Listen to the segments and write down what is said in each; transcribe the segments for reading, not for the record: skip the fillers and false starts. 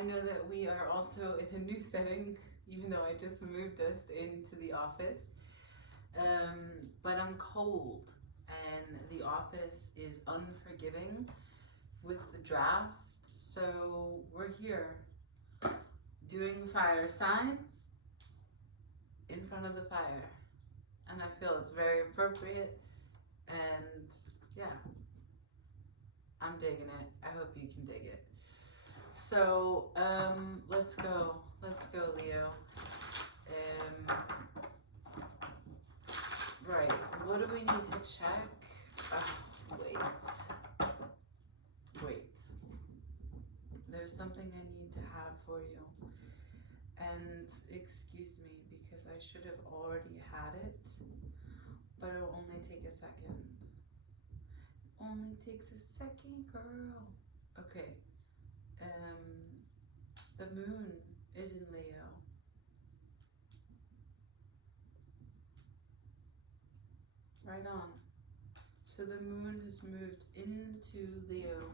I know that we are also in a new setting, even though I just moved us into the office. But I'm cold, and the office is unforgiving with the draft. So we're here doing fire signs in front of the fire. And I feel it's very appropriate. And yeah, I'm digging it. I hope you can dig it. So let's go, Leo. Right, what do we need to check? Wait. There's something I need to have for you. And excuse me, because I should have already had it, but it'll only take a second. Only takes a second, girl. Okay. The moon is in Leo. Right on. So the moon has moved into Leo.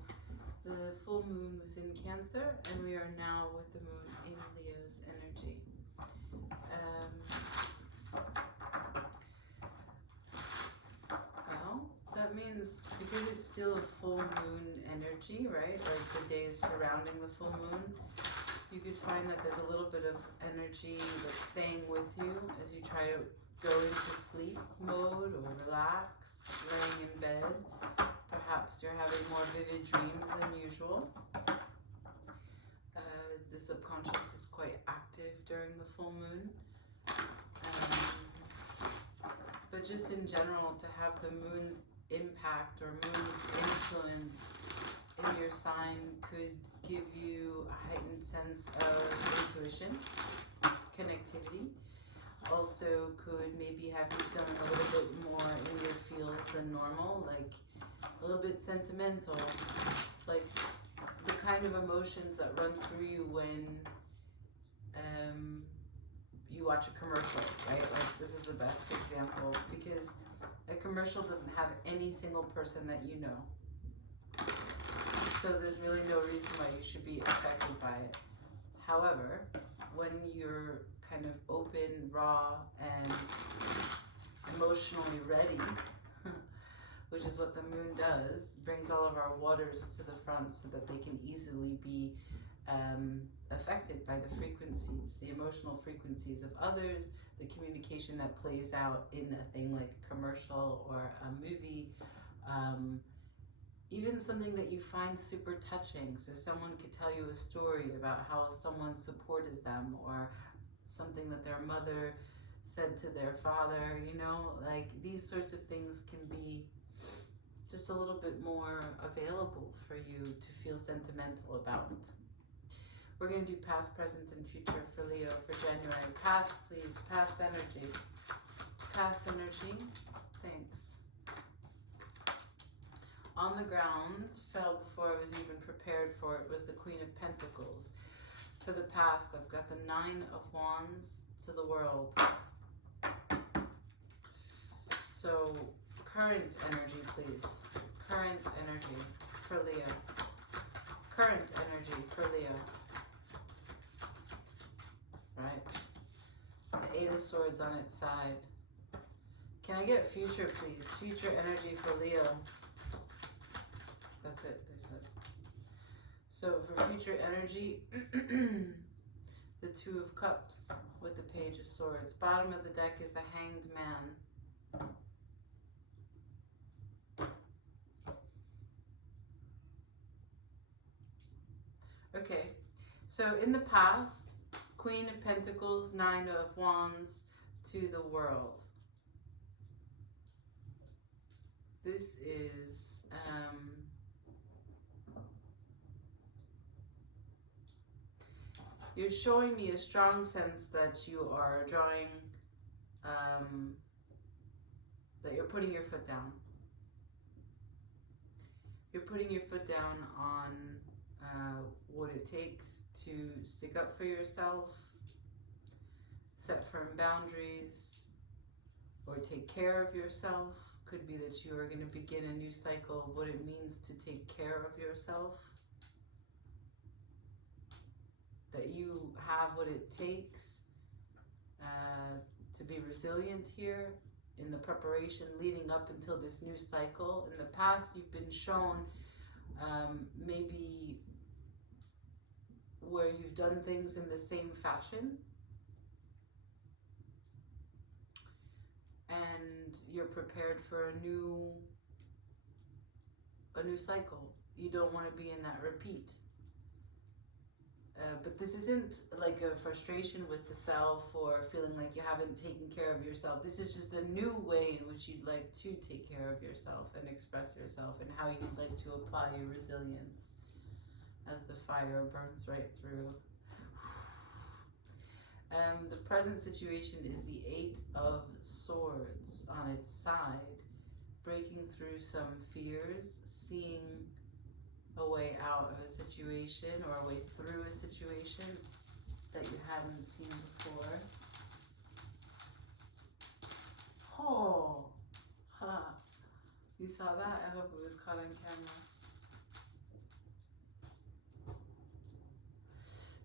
The full moon was in Cancer, and we are now with the moon in Leo's energy. Well, that means because it's still a full moon energy, right? Like the days surrounding the full moon, you could find that there's a little bit of energy that's staying with you as you try to go into sleep mode or relax, laying in bed. Perhaps you're having more vivid dreams than usual. The subconscious is quite active during the full moon. But just in general, to have the moon's impact or moon's influence in your sign could give you a heightened sense of intuition, connectivity. Also could maybe have you feeling a little bit more in your feels than normal, like a little bit sentimental, like the kind of emotions that run through you when you watch a commercial, right? Like this is the best example, because a commercial doesn't have any single person that you know. So there's really no reason why you should be affected by it. However, when you're kind of open, raw, and emotionally ready, which is what the moon does, brings all of our waters to the front so that they can easily be affected by the frequencies, the emotional frequencies of others, the communication that plays out in a thing like a commercial or a movie, even something that you find super touching. So someone could tell you a story about how someone supported them, or something that their mother said to their father, you know, like these sorts of things can be just a little bit more available for you to feel sentimental about. We're going to do past, present, and future for Leo for January. Past, please. Past energy. Past energy. Thanks. On the ground, fell before I was even prepared for it, was the Queen of Pentacles. For the past, I've got the Nine of Wands to the world. So, current energy, please. Current energy for Leo. Current energy for Leo. Right? The Eight of Swords on its side. Can I get future, please? Future energy for Leo. That's it, they said. So for future energy, the Two of Cups with the Page of Swords. Bottom of the deck is the Hanged Man. Okay, so in the past, Queen of Pentacles, Nine of Wands to the world. This is you're showing me a strong sense that you are drawing, that you're putting your foot down. You're putting your foot down on what it takes to stick up for yourself, set firm boundaries, or take care of yourself. Could be that you are going to begin a new cycle of what it means to take care of yourself. that you have what it takes to be resilient here in the preparation leading up until this new cycle. In the past, you've been shown maybe where you've done things in the same fashion, and you're prepared for a new cycle. You don't want to be in that repeat. But this isn't like a frustration with the self or feeling like you haven't taken care of yourself. This is just a new way in which you'd like to take care of yourself and express yourself, and how you'd like to apply your resilience as the fire burns right through. The present situation is the 8 of Swords on its side, breaking through some fears, seeing a way out of a situation or a way through a situation that you hadn't seen before. Oh, huh. You saw that? I hope it was caught on camera.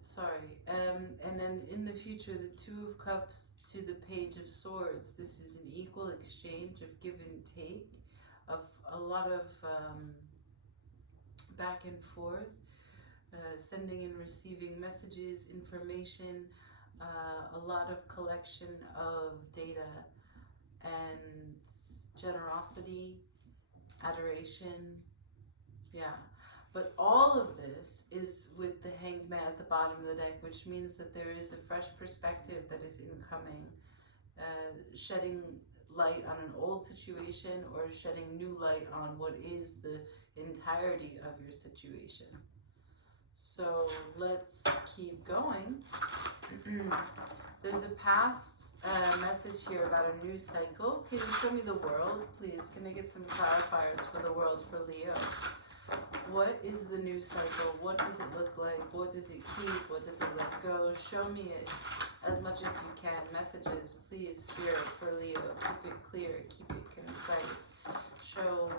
Sorry. And then in the future, the 2 of Cups to the Page of Swords. This is an equal exchange of give and take, of a lot of back and forth, sending and receiving messages, information, a lot of collection of data and generosity, adoration, yeah. But all of this is with the Hanged Man at the bottom of the deck, which means that there is a fresh perspective that is incoming, shedding light on an old situation or shedding new light on what is the entirety of your situation. So let's keep going. There's a past message here about a new cycle. Can you show me the world, please? Can I get some clarifiers for the world for Leo? What is the new cycle? What does it look like? What does it keep? What does it let go? Show me it as much as you can. Messages, please, Spirit, for Leo. Keep it clear. Keep it concise. Show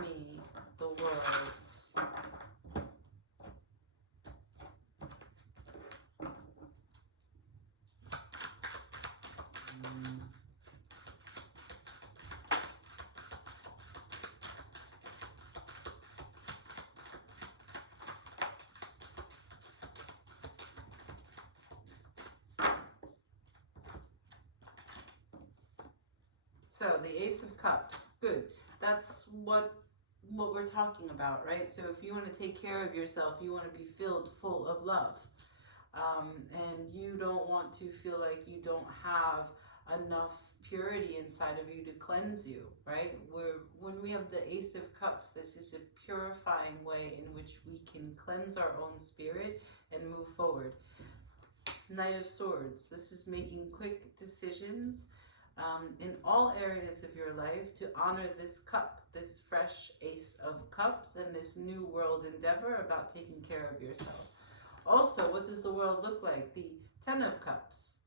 me the world. So the Ace of Cups, good. That's what we're talking about, right? So if you want to take care of yourself, you want to be filled full of love. And you don't want to feel like you don't have enough purity inside of you to cleanse you, right? When we have the Ace of Cups, this is a purifying way in which we can cleanse our own spirit and move forward. Knight of Swords, this is making quick decisions in all areas of your life to honor this cup, this fresh Ace of Cups, and this new world endeavor about taking care of yourself. Also, what does the world look like? The 10 of Cups.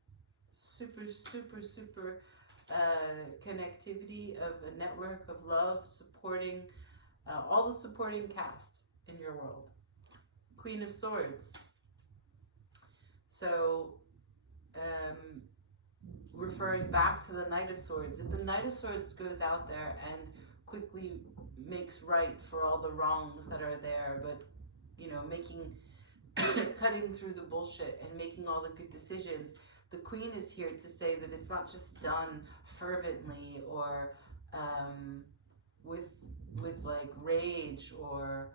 Super, super, super connectivity of a network of love, supporting all the supporting cast in your world. Queen of Swords. So, referring back to the Knight of Swords. If the Knight of Swords goes out there and quickly makes right for all the wrongs that are there, but, you know, cutting through the bullshit and making all the good decisions, the Queen is here to say that it's not just done fervently or with like rage or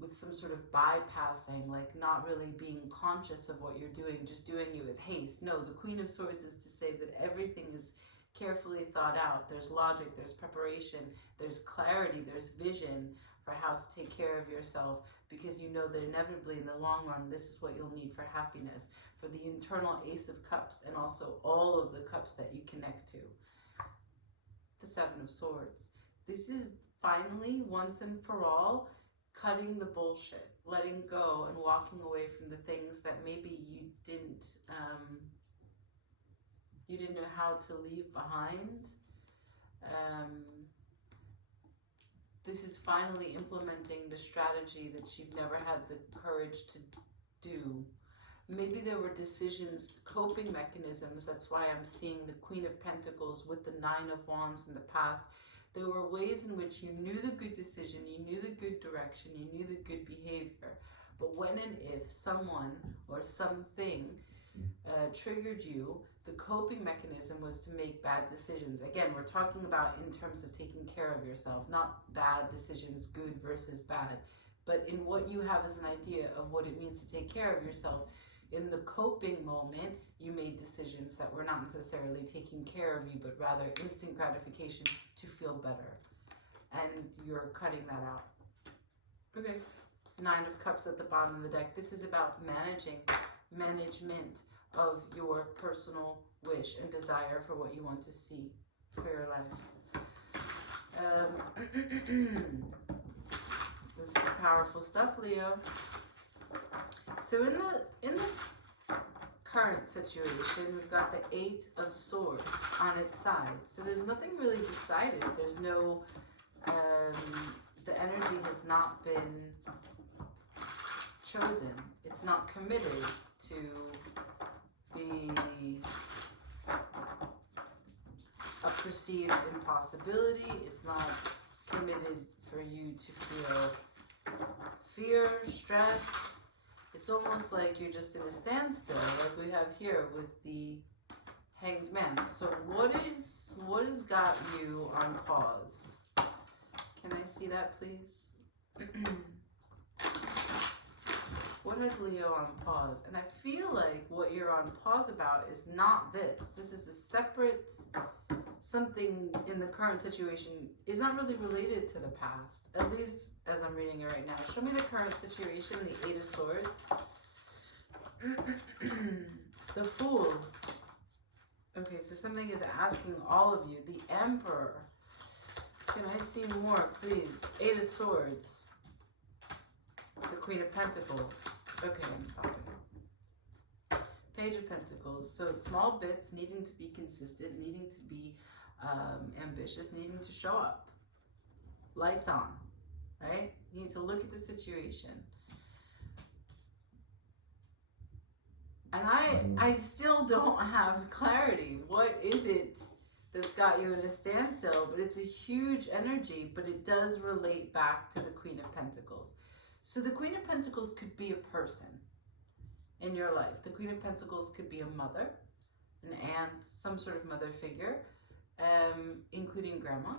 with some sort of bypassing, like not really being conscious of what you're doing, just doing it with haste. No, the Queen of Swords is to say that everything is carefully thought out. There's logic, there's preparation, there's clarity, there's vision for how to take care of yourself, because you know that inevitably in the long run, this is what you'll need for happiness, for the internal Ace of Cups and also all of the cups that you connect to. The 7 of Swords. This is finally, once and for all, cutting the bullshit, letting go and walking away from the things that maybe you didn't know how to leave behind. this is finally implementing the strategy that you've never had the courage to do. Maybe there were decisions, coping mechanisms. That's why I'm seeing the Queen of Pentacles with the Nine of Wands in the past. There were ways in which you knew the good decision, you knew the good direction, you knew the good behavior. But when and if someone or something triggered you, the coping mechanism was to make bad decisions. Again, we're talking about in terms of taking care of yourself, not bad decisions, good versus bad, but in what you have as an idea of what it means to take care of yourself. In the coping moment, you made decisions that were not necessarily taking care of you, but rather instant gratification to feel better. And you're cutting that out. Okay. Nine of Cups at the bottom of the deck. This is about management of your personal wish and desire for what you want to see for your life. This is powerful stuff, Leo. So in the current situation, we've got the Eight of Swords on its side. So there's nothing really decided. There's no, the energy has not been chosen. It's not committed to be a perceived impossibility. It's not committed for you to feel fear, stress. It's almost like you're just in a standstill, like we have here with the Hanged Man. So what has got you on pause? Can I see that, please? What has Leo on pause? And I feel like what you're on pause about is not this. This is a separate something in the current situation. Is not really related to the past, at least as I'm reading it right now. Show me the current situation, the Eight of Swords. The Fool. Okay, so something is asking all of you. The Emperor. Can I see more, please? Eight of Swords. The Queen of Pentacles. Okay, I'm stopping. Page of Pentacles. So small bits, needing to be consistent, needing to be ambitious, needing to show up. Lights on, right? You need to look at the situation. And I still don't have clarity. What is it that's got you in a standstill? But it's a huge energy, but it does relate back to the Queen of Pentacles. So the Queen of Pentacles could be a person in your life. The Queen of Pentacles could be a mother, an aunt, some sort of mother figure, including grandma.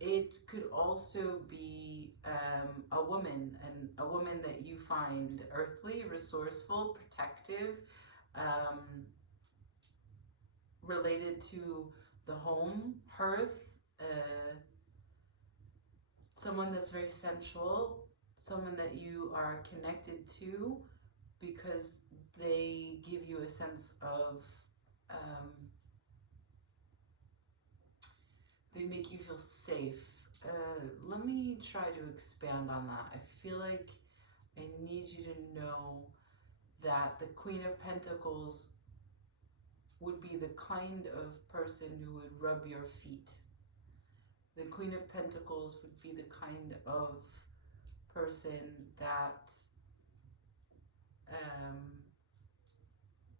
It could also be a woman, and a woman that you find earthly, resourceful, protective, related to the home, hearth, someone that's very sensual, someone that you are connected to because they give you a sense of, they make you feel safe. Let me try to expand on that. I feel like I need you to know that the Queen of Pentacles would be the kind of person who would rub your feet. The Queen of Pentacles would be the kind of person that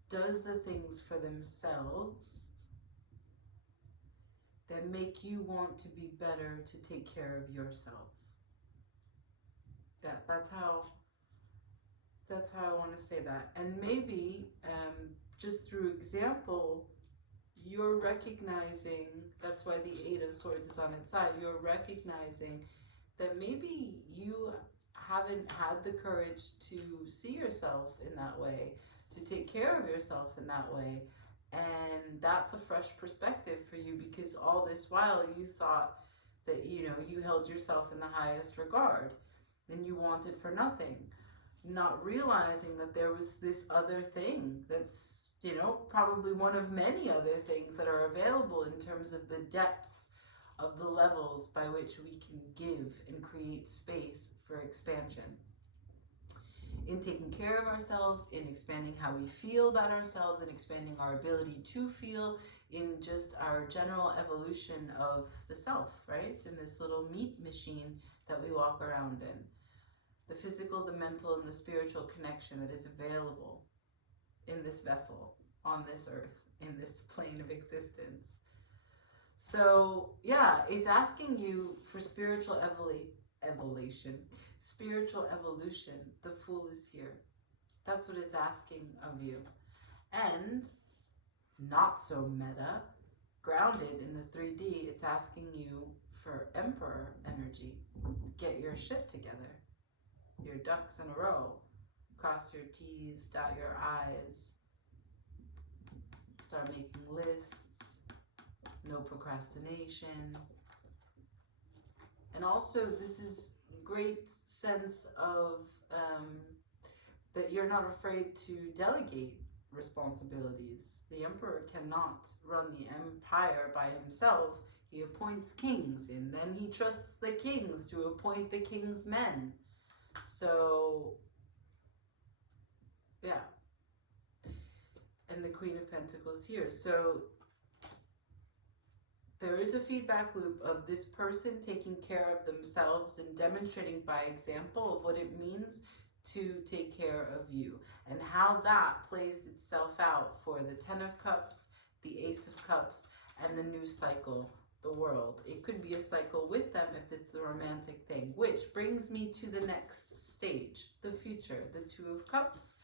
does the things for themselves that make you want to be better to take care of yourself. That's how I want to say that. And maybe just through example, you're recognizing, that's why the Eight of Swords is on its side, you're recognizing that maybe you haven't had the courage to see yourself in that way, to take care of yourself in that way. And that's a fresh perspective for you, because all this while you thought that, you know, you held yourself in the highest regard and you wanted for nothing, not realizing that there was this other thing that's, you know, probably one of many other things that are available in terms of the depths of the levels by which we can give and create space for expansion. in taking care of ourselves, in expanding how we feel about ourselves, in expanding our ability to feel, in just our general evolution of the self, right? In this little meat machine that we walk around in. The physical, the mental, and the spiritual connection that is available in this vessel, on this earth, in this plane of existence. So yeah, it's asking you for spiritual evolution. Spiritual evolution. The Fool is here. That's what it's asking of you. And not so meta, grounded in the 3D, it's asking you for Emperor energy. Get your shit together. Your ducks in a row. Cross your T's, dot your I's. Start making lists. No procrastination. And also, this is great sense of that you're not afraid to delegate responsibilities. The emperor cannot run the empire by himself. He appoints kings, and then he trusts the kings to appoint the king's men. So, yeah. And the Queen of Pentacles here. So, there is a feedback loop of this person taking care of themselves and demonstrating by example of what it means to take care of you, and how that plays itself out for the 10 of Cups, the Ace of Cups, and the new cycle, the world. It could be a cycle with them if it's a romantic thing, which brings me to the next stage, the future, the 2 of Cups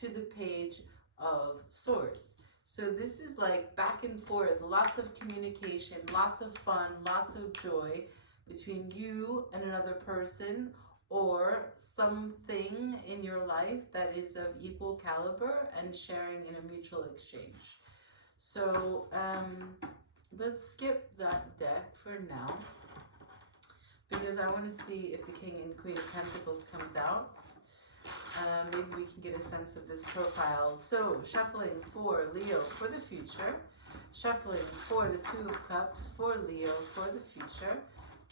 to the Page of Swords. So this is like back and forth, lots of communication, lots of fun, lots of joy between you and another person, or something in your life that is of equal caliber and sharing in a mutual exchange. So let's skip that deck for now, because I want to see if the King and Queen of Pentacles comes out. Maybe we can get a sense of this profile. So, shuffling for Leo for the future. Shuffling for the 2 of Cups for Leo for the future.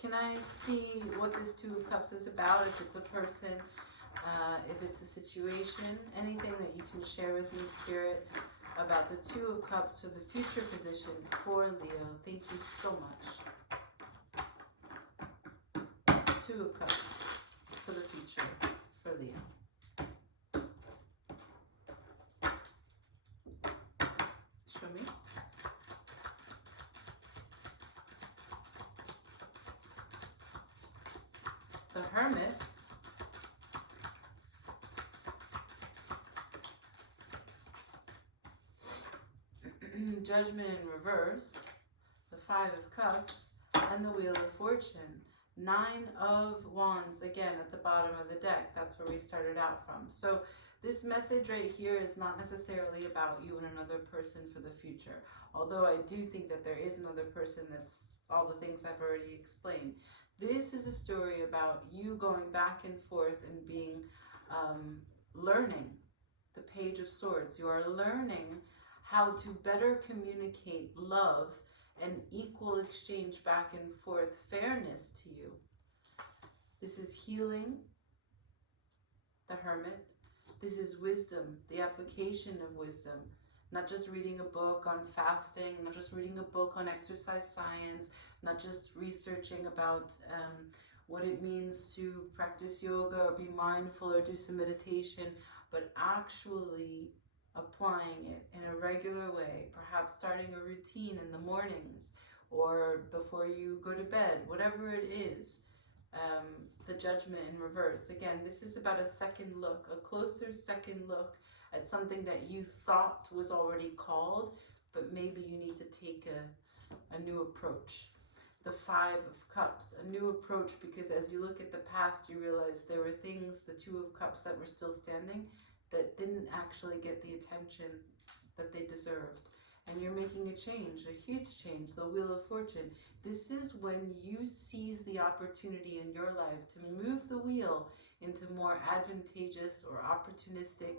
Can I see what this 2 of Cups is about? If it's a person, if it's a situation, anything that you can share with me, Spirit, about the 2 of Cups for the future position for Leo. Thank you so much. 2 of Cups for the future for Leo. Show me. The Hermit. Judgment in reverse. The 5 of Cups. And the Wheel of Fortune. 9 of Wands, again, at the bottom of the deck. That's where we started out from. So this message right here is not necessarily about you and another person for the future. Although I do think that there is another person that's all the things I've already explained. This is a story about you going back and forth and being, learning. The Page of Swords. You are learning how to better communicate love and equal exchange back and forth, fairness to you. This is healing, the Hermit. This is wisdom, the application of wisdom. Not just reading a book on fasting, not just reading a book on exercise science, not just researching about what it means to practice yoga or be mindful or do some meditation, but actually applying it in a regular way, perhaps starting a routine in the mornings or before you go to bed, whatever it is. The Judgment in reverse. Again, this is about a second look, a closer second look at something that you thought was already called, but maybe you need to take a new approach. The 5 of Cups, a new approach, because as you look at the past, you realize there were things, the 2 of Cups, that were still standing that didn't actually get the attention that they deserved. And you're making a change, a huge change, the Wheel of Fortune. This is when you seize the opportunity in your life to move the wheel into more advantageous or opportunistic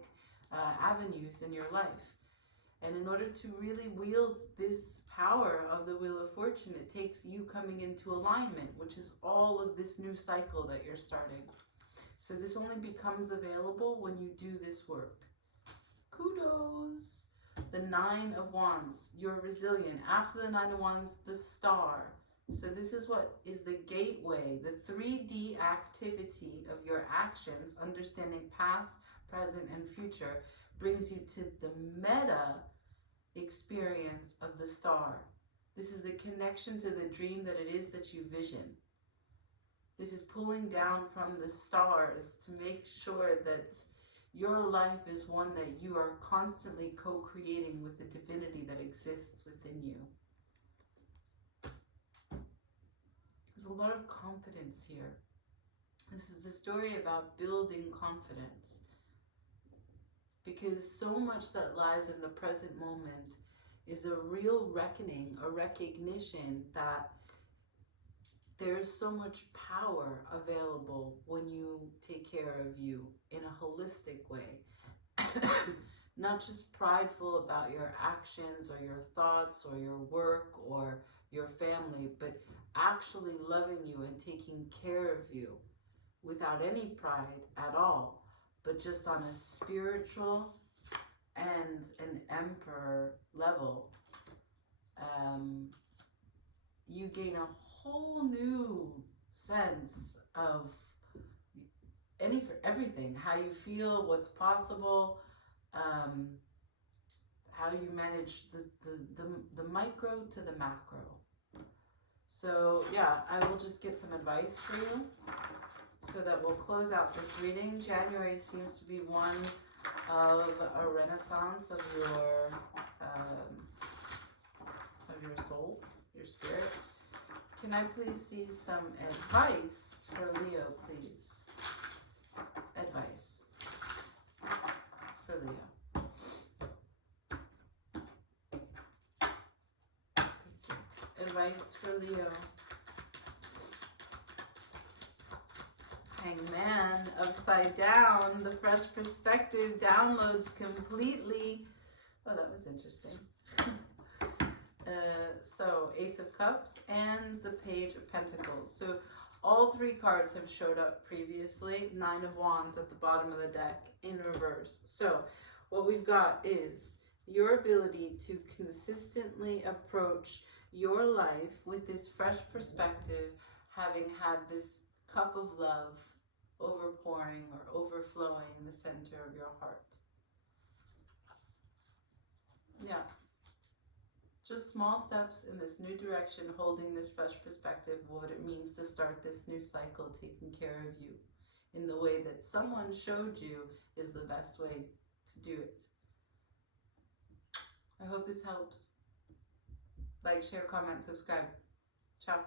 avenues in your life. And in order to really wield this power of the Wheel of Fortune, it takes you coming into alignment, which is all of this new cycle that you're starting. So this only becomes available when you do this work. Kudos. The 9 of Wands, you're resilient. After the 9 of Wands, the Star. So this is what is the gateway, the 3D activity of your actions, understanding past, present, and future, brings you to the meta experience of the Star. This is the connection to the dream that it is that you vision. This is pulling down from the stars to make sure that your life is one that you are constantly co-creating with the divinity that exists within you. There's a lot of confidence here. This is a story about building confidence, because so much that lies in the present moment is a real reckoning, a recognition that there's so much power available when you take care of you in a holistic way. Not just prideful about your actions or your thoughts or your work or your family, but actually loving you and taking care of you without any pride at all, but just on a spiritual and an emperor level. You gain a whole new sense of everything, how you feel, what's possible, how you manage the micro to the macro. So yeah, I will just get some advice for you so that we'll close out this reading. January seems to be one of a renaissance of your soul, your spirit. Can I please see some advice for Leo, please? Advice for Leo. Thank you. Advice for Leo. Hangman, upside down. The fresh perspective downloads completely. Oh, that was interesting. So Ace of Cups and the Page of Pentacles. So all 3 cards have showed up previously. 9 of Wands at the bottom of the deck in reverse. So what we've got is your ability to consistently approach your life with this fresh perspective, having had this cup of love overpouring or overflowing in the center of your heart. Yeah. Just small steps in this new direction, holding this fresh perspective of what it means to start this new cycle, taking care of you in the way that someone showed you is the best way to do it. I hope this helps. Like, share, comment, subscribe. Ciao.